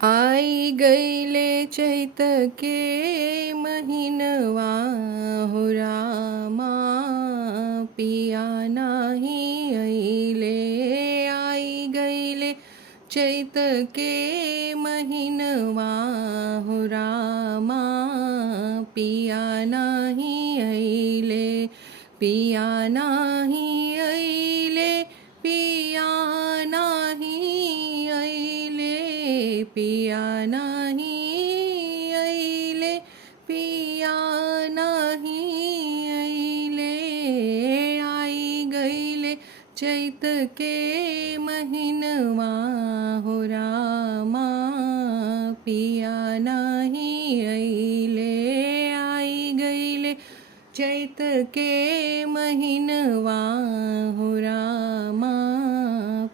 आई गईले चैत के महीनवा हो रामा, पिया नाही अइले। आई गईले चैत के महीनवा हो रामा, पिया नाही अइले। पिया नाही अइले, पिया नाही अइले, पिया नाही अइले, पिया नाही अइले। आई गईले चैत के महीनवा हो रामा, पिया नाही अइले। आई गईले चैत के महीनवा हो रामा,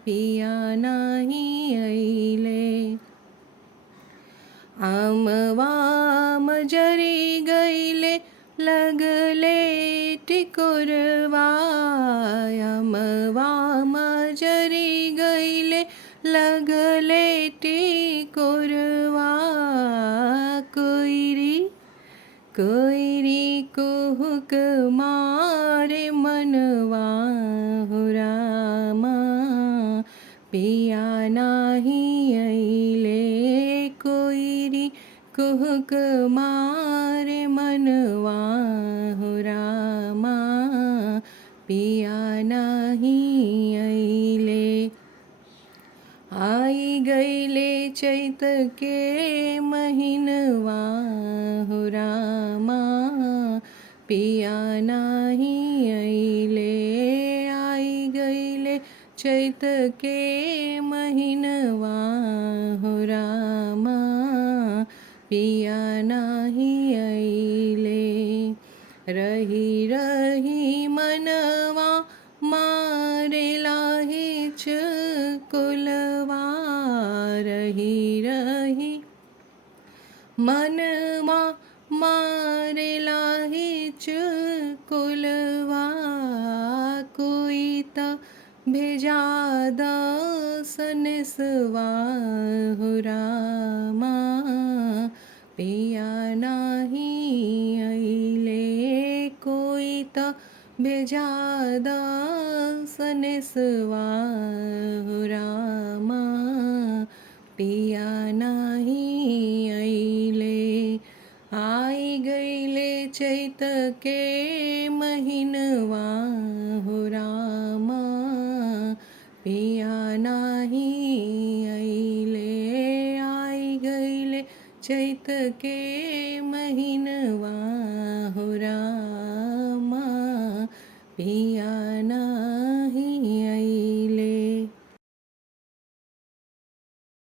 पिया नाही अइले। आमवा मजरी गईले लगले टिकोरवा, आमवा मजरी गईले लगले टिकोरवा। कोइरी कोइरी कुहुक मारे मनवा हो रामा, पिया नाही अइले। कोइरी कुहुक मारे मनवा हो रामा, पिया नाही अइले। आई गईले चैत के महीनवा हो रामा, पिया नाही अइले। आई गईले चैत के महीनवा हो रामा, पिया नाही अइले। रही रही मनवा मारेला हिच कुलवा, रही रही मनवा मारेला हिच कुलवा। कोई त भेजा दसनसवा हो रामा, पिया नाही अइले। कोई त भेजा दसनसवा हो रामा, पिया नाही अइले। आई गईले चैत के महीनवा हो रामा, पिया नाही अइले। आई गईले चैत के महीनवा हो रामा, पिया